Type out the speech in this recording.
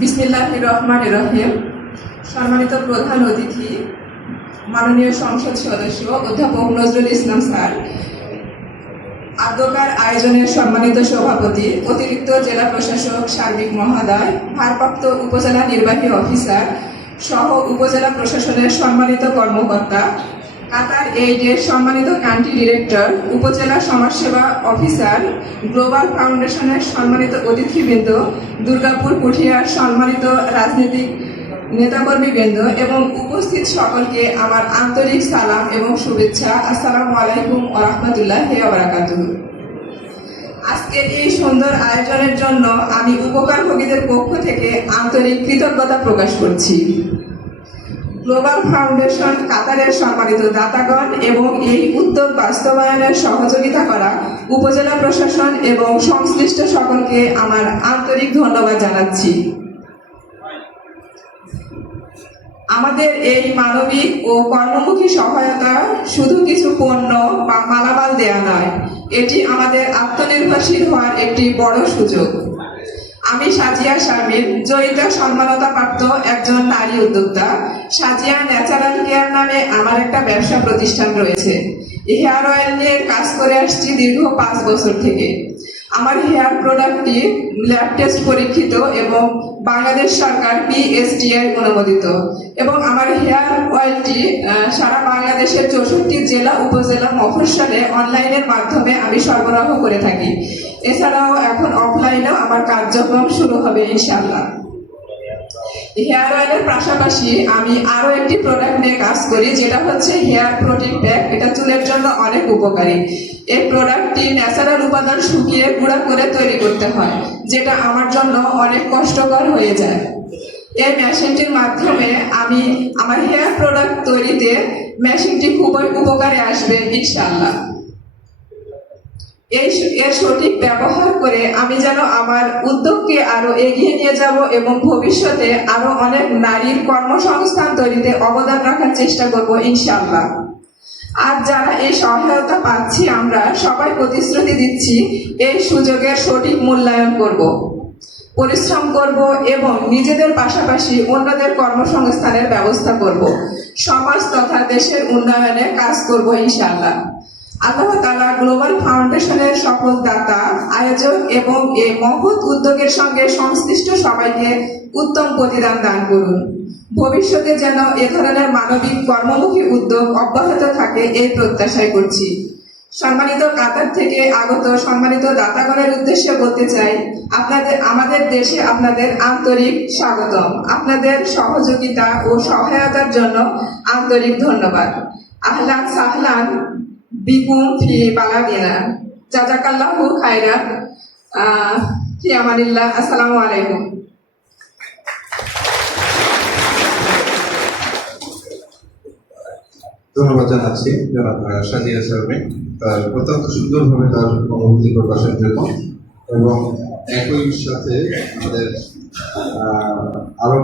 বিসমিল্লাহির রহমানির রহিম। সম্মানিত প্রধান অতিথি, মাননীয় সংসদ সদস্য অধ্যাপক নজরুল ইসলাম স্যার, আদ্যকার আয়োজনের সম্মানিত সভাপতি, অতিরিক্ত জেলা প্রশাসক সার্বিক মহোদয়, ভারপ্রাপ্ত উপজেলা নির্বাহী অফিসার সহ উপজেলা প্রশাসনের সম্মানিত কর্মকর্তা, কাতার এইডের সম্মানিত কান্ট্রি ডিরেক্টর, উপজেলা সমাজসেবা অফিসার, গ্লোবাল ফাউন্ডেশনের সম্মানিত অতিথিবৃন্দ, দুর্গাপুর পুঠিয়ার সম্মানিত রাজনৈতিক নেতাকর্মীবৃন্দ এবং উপস্থিত সকলকে আমার আন্তরিক সালাম এবং শুভেচ্ছা। আসসালামু আলাইকুম ওয়া রাহমাতুল্লাহি ওয়া বারাকাতুহু। আজকের এই সুন্দর আয়োজনের জন্য আমি উপকারভোগীদের পক্ষ থেকে আন্তরিক কৃতজ্ঞতা প্রকাশ করছি। গ্লোবাল ফাউন্ডেশন, কাতারের সম্মানিত দাতাগণ এবং এই উদ্যোগ বাস্তবায়নের সহযোগিতা করা উপজেলা প্রশাসন এবং সংশ্লিষ্ট সকলকে আমার আন্তরিক ধন্যবাদ জানাচ্ছি। আমাদের এই মানবিক ও কর্মমুখী সহায়তা শুধু কিছু পণ্য বা মালামাল দেয়া নয়, এটি আমাদের আত্মনির্ভরশীল হওয়ার একটি বড় সুযোগ। আমি সাজিয়া শারমিন, জয়িতা সম্মাননাপ্রাপ্ত একজন নারী উদ্যোক্তা। সাজিয়া ন্যাচারাল কেয়ার নামে আমার একটা ব্যবসা প্রতিষ্ঠান রয়েছে। হেয়ার অয়েল নিয়ে কাজ করে আসছি দীর্ঘ 5 বছর থেকে। আমার হেয়ার প্রোডাক্টটি ল্যাব টেস্ট পরীক্ষিত এবং বাংলাদেশ সরকার PSTI অনুমোদিত, এবং আমার হেয়ার অয়েলটি সারা বাংলাদেশের 64 জেলা উপজেলা মফস্বলে অনলাইনের মাধ্যমে আমি সরবরাহ করে থাকি। এছাড়াও এখন অফলাইনেও আমার কার্যক্রম শুরু হবে ইনশাআল্লাহ। হেয়ার অয়েলের পাশাপাশি আমি আরো একটি প্রোডাক্ট নিয়ে কাজ করি, যেটা হচ্ছে হেয়ার প্রোটিন প্যাক। এটা চুলের জন্য অনেক উপকারী। এই প্রোডাক্টটি ন্যাচারাল উপাদান শুকিয়ে গুঁড়া করে তৈরি করতে হয়, যেটা আমার জন্য অনেক কষ্টকর হয়ে যায়। এই মেশিনটির মাধ্যমে আমি আমার হেয়ার প্রোডাক্ট তৈরিতে মেশিনটি খুবই উপকারে আসবে ইনশাআল্লাহ। এর সঠিক ব্যবহার করে আমি যেন আমার উদ্যোগকে আরো এগিয়ে নিয়ে যাব এবং ভবিষ্যতে আরো অনেক নারীর কর্মসংস্থান তৈরিতে অবদান রাখার চেষ্টা করব ইনশাআল্লাহ। আর যারা এই সহায়তা পাচ্ছি, আমরা সবাই প্রতিশ্রুতি দিচ্ছি এই সুযোগের সঠিক মূল্যায়ন করব, পরিশ্রম করব এবং নিজেদের পাশাপাশি অন্যদের কর্মসংস্থানের ব্যবস্থা করব, সমাজ তথা দেশের উন্নয়নে কাজ করব ইনশাআল্লাহ। আল্লাহ তাআলা গ্লোবাল ফাউন্ডেশনের সকল দাতা, আয়োজক এবং এই মহৎ উদ্যোগের সঙ্গে সংশ্লিষ্ট সবাইকে উত্তম প্রতিদান দান করুন। ভবিষ্যতে যেন এ ধরনের মানবিক কর্মমুখী উদ্যোগ অব্যাহত থাকে এই প্রত্যাশাই করছি। সম্মানিত কাতার থেকে আগত সম্মানিত দাতাগণের উদ্দেশ্যে বলতে চাই, আমাদের দেশে আপনাদের আন্তরিক স্বাগতম। আপনাদের সহযোগিতা ও সহায়তার জন্য আন্তরিক ধন্যবাদ। আহলান সাহলান বিকুম ফি বালাদিনা। জাযাকাল্লাহু খায়রান। ফি আমানিল্লাহ। আসসালামু আলাইকুম। ধন্যবাদ জানাচ্ছি জনাব সাজিয়া শারমিন তার অত্যন্ত সুন্দরভাবে তার অনুভূতি প্রকাশের জন্য, এবং একই সাথে আমাদের আরো